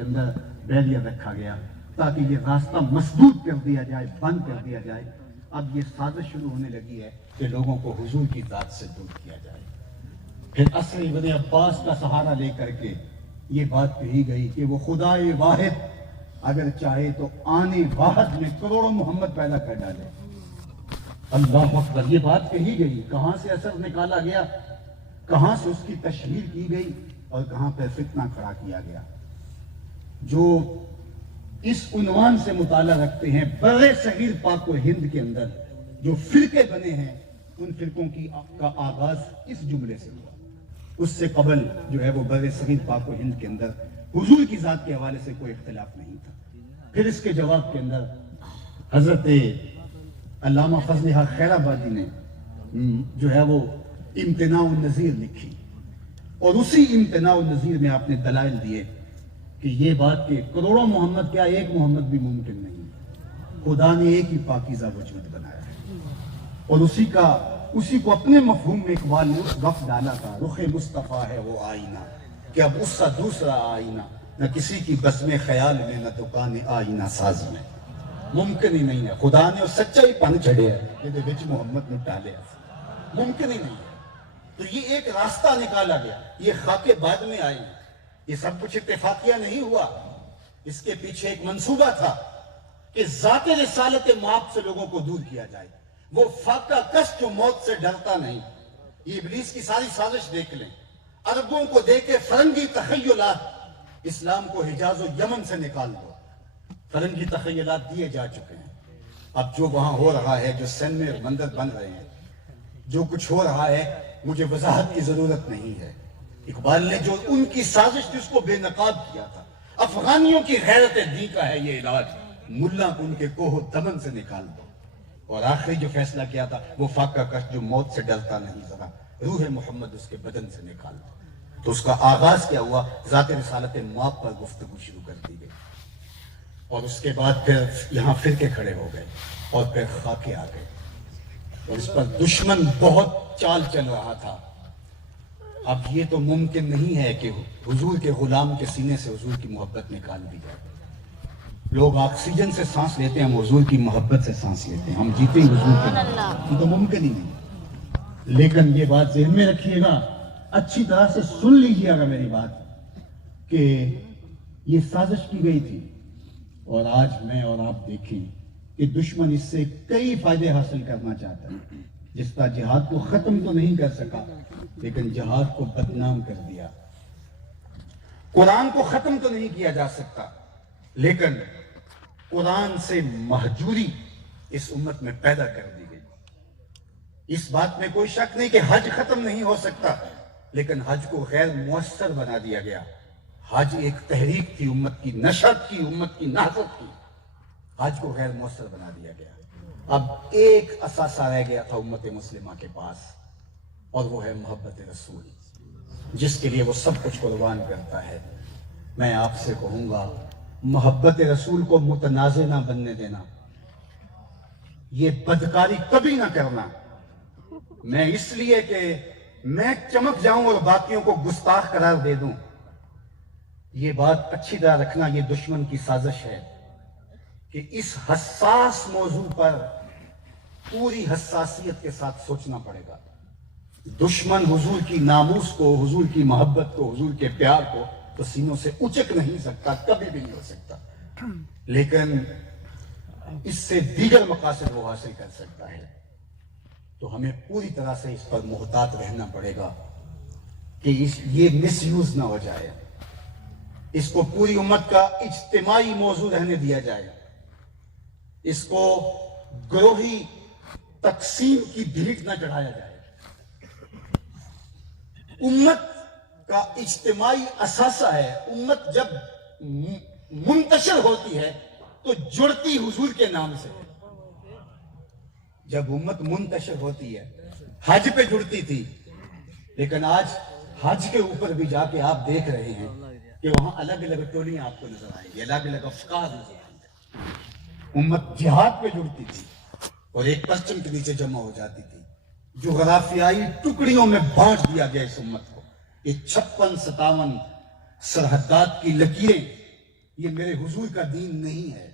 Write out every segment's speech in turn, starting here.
کے اندر بیریئر رکھا گیا تاکہ یہ راستہ مسدود کر دیا جائے، بند کر دیا جائے۔ اب یہ سازش شروع ہونے لگی ہے کہ لوگوں کو حضور کی ذات سے دور کیا جائے۔ پھر عصر ابن عباس کا سہارا لے کر کے یہ بات کہی گئی کہ وہ خدائے واحد اگر چاہے تو آنے واحد میں کروڑوں محمد پیدا کر ڈالے۔ اللہ اکبر، یہ بات کہی گئی، کہاں سے اثر نکالا گیا، کہاں سے اس کی تشہیر کی گئی اور کہاں پہ فتنہ کھڑا کیا گیا۔ جو اس عنوان سے مطالعہ رکھتے ہیں، بر صغیر پاک و ہند کے اندر جو فرقے بنے ہیں، ان فرقوں کا آغاز اس جملے سے ہوا۔ اس سے قبل جو ہے وہ بر صغیر پاک و ہند کے اندر حضور کی ذات کے حوالے سے کوئی اختلاف نہیں تھا۔ پھر اس کے جواب کے اندر حضرت علامہ فضل حق خیر آبادی نے جو ہے وہ امتناع النظیر لکھی، اور اسی امتناع النظیر میں آپ نے دلائل دیے کہ یہ بات کہ کروڑوں محمد کیا ایک محمد بھی ممکن نہیں، خدا نے ایک ہی پاکیزہ وجود بنایا ہے۔ اور اسی کو اپنے مفہوم میں اقبال نے اس وقت ڈالا تھا، رخ مصطفیٰ ہے وہ آئینہ کہ اب اس سا دوسرا آئینہ، نہ کسی کی بزم خیال میں نہ دکان آئینہ ساز میں۔ ممکن ہی نہیں ہے، خدا نے سچائی پن چڑھے ہے یہ وچ محمد نے ڈالے، ممکن ہی نہیں ہے۔ تو یہ ایک راستہ نکالا گیا، یہ خاکے بعد میں آئی، یہ سب کچھ اتفاقیہ نہیں ہوا، اس کے پیچھے ایک منصوبہ تھا کہ ذات رسالت مآب سے لوگوں کو دور کیا جائے۔ وہ فاقہ کش جو موت سے ڈرتا نہیں، یہ ابلیس کی ساری سازش دیکھ لیں۔ عربوں کو دے کے فرنگی تخیلات اسلام کو حجاز و یمن سے نکال دو، فرنگی تخیلات دیے جا چکے ہیں۔ اب جو وہاں ہو رہا ہے، جو سین میں مندر بن رہے ہیں، جو کچھ ہو رہا ہے، مجھے وضاحت کی ضرورت نہیں ہے۔ اقبال نے جو ان کی سازش تھی اس کو بے نقاب کیا تھا۔ افغانیوں کی غیرت دی کا ہے یہ علاج، ملا کو ان کے کوہ دمن سے نکال دو۔ اور آخری جو فیصلہ کیا تھا وہ فاقہ کش جو موت سے ڈرتا نہیں، ذرا روح محمد اس کے بدن سے نکال دو۔ تو اس کا آغاز کیا ہوا، ذات رسالت مآب پر گفتگو شروع کر دی گئی، اور اس کے بعد پھر یہاں فرقے کھڑے ہو گئے اور پھر خاکے آ گئے، اور اس پر دشمن بہت چال چل رہا تھا۔ اب یہ تو ممکن نہیں ہے کہ حضور کے غلام کے سینے سے حضور کی محبت نکال دی جائے۔ لوگ آکسیجن سے سانس لیتے ہیں، ہم حضور کی محبت سے سانس لیتے ہیں، ہم جیتے حضور کے لیے، یہ تو ممکن ہی نہیں۔ لیکن یہ بات ذہن میں رکھیے گا، اچھی طرح سے سن لیجیے گا میری بات، کہ یہ سازش کی گئی تھی، اور آج میں اور آپ دیکھیں کہ دشمن اس سے کئی فائدے حاصل کرنا چاہتا ہے۔ جس طرح جہاد کو ختم تو نہیں کر سکا، لیکن جہاد کو بدنام کر دیا۔ قرآن کو ختم تو نہیں کیا جا سکتا، لیکن قرآن سے مہجوری اس امت میں پیدا کر دی گئی۔ اس بات میں کوئی شک نہیں کہ حج ختم نہیں ہو سکتا، لیکن حج کو غیر مؤثر بنا دیا گیا۔ حج ایک تحریک تھی، امت کی نشت کی، امت کی نہضت کی، حج کو غیر مؤثر بنا دیا گیا۔ اب ایک اثاثہ رہ گیا تھا امت مسلمہ کے پاس، اور وہ ہے محبت رسول، جس کے لیے وہ سب کچھ قربان کرتا ہے۔ میں آپ سے کہوں گا، محبت رسول کو متنازع نہ بننے دینا، یہ بدکاری کبھی نہ کرنا۔ میں اس لیے کہ میں چمک جاؤں اور باقیوں کو گستاخ قرار دے دوں، یہ بات اچھی طرح رکھنا، یہ دشمن کی سازش ہے کہ اس حساس موضوع پر پوری حساسیت کے ساتھ سوچنا پڑے گا۔ دشمن حضور کی ناموس کو، حضور کی محبت کو، حضور کے پیار کو تو سینوں سے اچک نہیں سکتا، کبھی بھی نہیں ہو سکتا، لیکن اس سے دیگر مقاصد وہ حاصل کر سکتا ہے۔ تو ہمیں پوری طرح سے اس پر محتاط رہنا پڑے گا کہ یہ مس یوز نہ ہو جائے، اس کو پوری امت کا اجتماعی موضوع رہنے دیا جائے، اس کو گروہی تقسیم کی بھیک نہ چڑھایا جائے۔ امت کا اجتماعی اثاثہ ہے، امت جب منتشر ہوتی ہے تو جڑتی حضور کے نام سے ہے۔ جب امت منتشر ہوتی ہے، حج پہ جڑتی تھی، لیکن آج حج کے اوپر بھی جا کے آپ دیکھ رہے ہیں کہ وہاں الگ الگ ٹولیاں آپ کو نظر آئیں گی، الگ الگ افکار نظر آئیں گے۔ امت جہاد پہ جڑتی تھی اور ایک پرچم کے نیچے جمع ہو جاتی تھی۔ جغرافیائی ٹکڑیوں میں بانٹ دیا گیا اس امت کو، یہ 56-57 سرحدات کی لکیریں یہ میرے حضور کا دین نہیں ہے،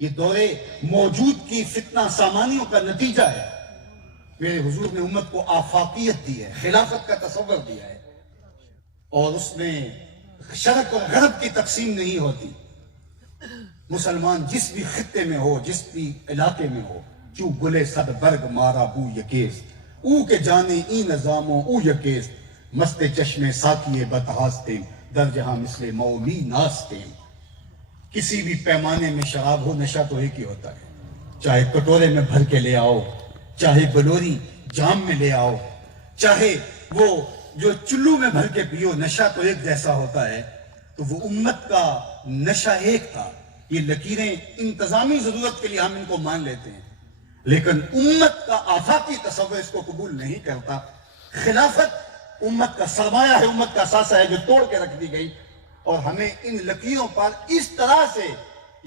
یہ دورے موجود کی فتنہ سامانیوں کا نتیجہ ہے۔ میرے حضور نے امت کو آفاقیت دی ہے، خلافت کا تصور دیا ہے، اور اس میں شرق اور غرب کی تقسیم نہیں ہوتی۔ مسلمان جس بھی خطے میں ہو، جس بھی علاقے میں ہو، چو گلے صد برگ مارا بو یکیز، او کے جانے ای نظاموں او یکیز، مست چشمے ساکیے بتہاستیں، در جہاں مثل مومی ناستیں۔ کسی بھی پیمانے میں شراب ہو، نشہ تو ایک ہی ہوتا ہے، چاہے کٹورے میں بھر کے لے آؤ، چاہے بلوری جام میں لے آؤ، چاہے وہ جو چلو میں بھر کے پیو، نشہ تو ایک جیسا ہوتا ہے۔ تو وہ امت کا نشہ ایک تھا۔ یہ لکیریں انتظامی ضرورت کے لیے ہم ان کو مان لیتے ہیں، لیکن امت کا آفاقی تصور اس کو قبول نہیں کرتا۔ خلافت امت کا سرمایہ ہے، امت کا اثاثہ ہے جو توڑ کے رکھ دی گئی، اور ہمیں ان لکیروں پر اس طرح سے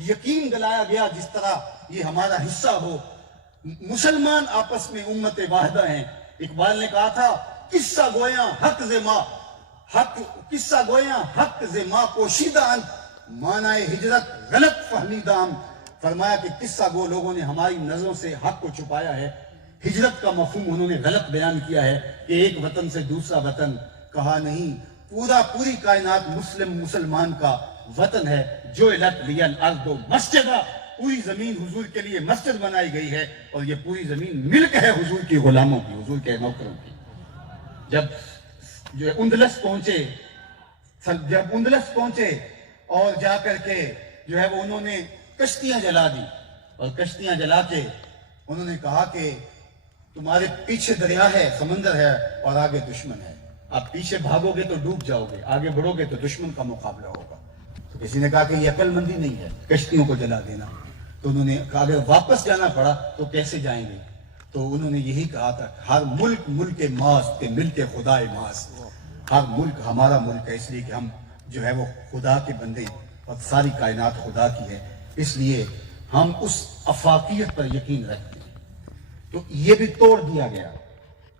یقین دلایا گیا جس طرح یہ ہمارا حصہ ہو۔ مسلمان آپس میں امت واحدہ ہیں۔ اقبال نے کہا تھا قصہ گویاں حق ز ما پوشیدہ انت، معنی ہجرت غلط فہمیدہ ہم۔ فرمایا کہ قصہ گو لوگوں نے ہماری نظروں سے حق کو چھپایا ہے، ہجرت کا مفہوم انہوں نے غلط بیان کیا ہے کہ ایک وطن سے دوسرا وطن، کہا نہیں، پوری کائنات مسلمان کا وطن ہے۔ جو الٹ لی الارض مسجدہ، پوری زمین حضور کے لیے مسجد بنائی گئی ہے، اور یہ پوری زمین ملک ہے حضور کی غلاموں کی، حضور کے نوکروں کی۔ جب جو اندلس پہنچے اور جا کر کے جو ہے وہ انہوں نے کشتیاں جلا دی، اور کشتیاں جلا کے انہوں نے کہا کہ تمہارے پیچھے دریا ہے، سمندر ہے، اور آگے دشمن ہے، آپ پیچھے بھاگو گے تو ڈوب جاؤ گے، آگے بڑھو گے تو دشمن کا مقابلہ ہوگا۔ تو کسی نے کہا کہ یہ عقل مندی نہیں ہے کشتیوں کو جلا دینا۔ تو انہوں نے کہا اگر واپس جانا پڑا تو کیسے جائیں گے؟ تو انہوں نے یہی کہا تھا ہر ملک ماست کے مل کے خدائے ماست، ہر ملک ہمارا ملک ہے، اس لیے کہ ہم جو ہے وہ خدا کے بندے، اور ساری کائنات خدا کی ہے، اس لیے ہم اس افاقیت پر یقین رکھتے ہیں۔ تو یہ بھی توڑ دیا گیا،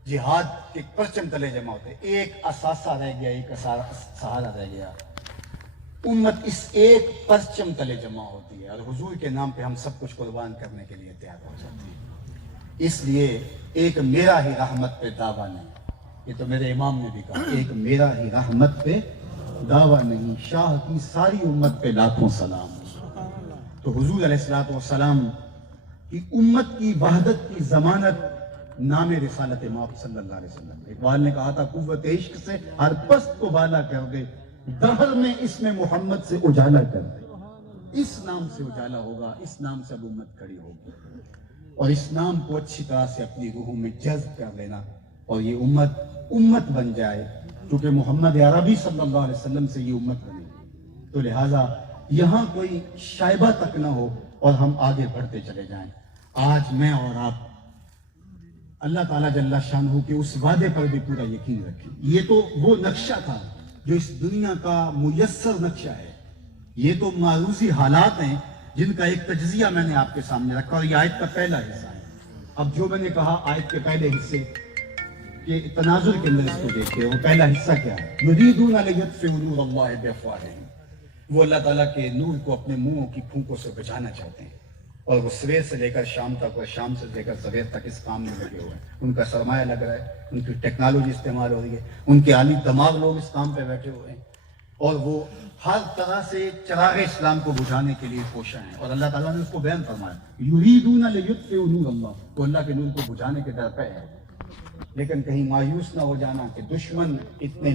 جہاد کے پرچم تلے جمع ہوتے، ایک اثاثہ رہ گیا، ایک سہارا رہ گیا، امت اس ایک پرچم تلے جمع ہوتی ہے، اور حضور کے نام پہ ہم سب کچھ قربان کرنے کے لیے تیار ہو جاتے ہیں۔ اس لیے ایک میرا ہی رحمت پہ دعویٰ نہیں، یہ تو میرے امام نے بھی کہا، ایک میرا ہی رحمت پہ دعویٰ نہیں، شاہ کی ساری امت پہ لاکھوں سلام۔ تو حضور علیہ السلام کی امت کی وحدت کی ضمانت نام رسالت مآب صلی اللہ علیہ وسلم۔ اقبال نے کہا تھا قوت عشق سے ہر پست کو بالا کر دے، دہر میں اسم محمد سے اجالا کر دے۔ اس نام سے اجالا ہوگا، اس نام سے اب امت کھڑی ہوگی، اور اس نام کو اچھی طرح سے اپنی روحوں میں جذب کر لینا، اور یہ امت بن جائے، کیونکہ محمد عربی صلی اللہ علیہ وسلم سے یہ امت بنے گی۔ تو لہٰذا یہاں کوئی شائبہ تک نہ ہو، اور ہم آگے بڑھتے چلے جائیں۔ آج میں اور آپ اللہ تعالیٰ جل شانہ کے اس وعدے پر بھی پورا یقین رکھیں۔ یہ تو وہ نقشہ تھا جو اس دنیا کا میسر نقشہ ہے، یہ تو معروضی حالات ہیں جن کا ایک تجزیہ میں نے آپ کے سامنے رکھا، اور یہ آیت کا پہلا حصہ ہے۔ اب جو میں نے کہا آیت کے پہلے حصے کے تناظر کے اندر اس کو دیکھتے، وہ پہلا حصہ کیا ہے؟ یریدون لیطفئوا نور اللہ بافواہہم، وہ اللہ تعالیٰ کے نور کو اپنے منہوں کی پھونکوں سے بجھانا چاہتے ہیں، اور وہ سویر سے لے کر شام تک، اور شام سے لے کر سویر تک اس کام میں لگے ہوئے ہیں۔ ان کا سرمایہ لگ رہا ہے، ان کی ٹیکنالوجی استعمال ہو رہی ہے، ان کے عالی دماغ لوگ اس کام پہ بیٹھے ہوئے ہیں، اور وہ ہر طرح سے چراغ اسلام کو بجھانے کے لیے کوشاں ہیں۔ اور اللہ تعالیٰ نے اس کو بیان فرمایا یریدون لیطفئوا نور اللہ، وہ اللہ کے نور کو بجھانے کے در پہ ہے۔ لیکن کہیں مایوس نہ ہو جانا کہ دشمن اتنے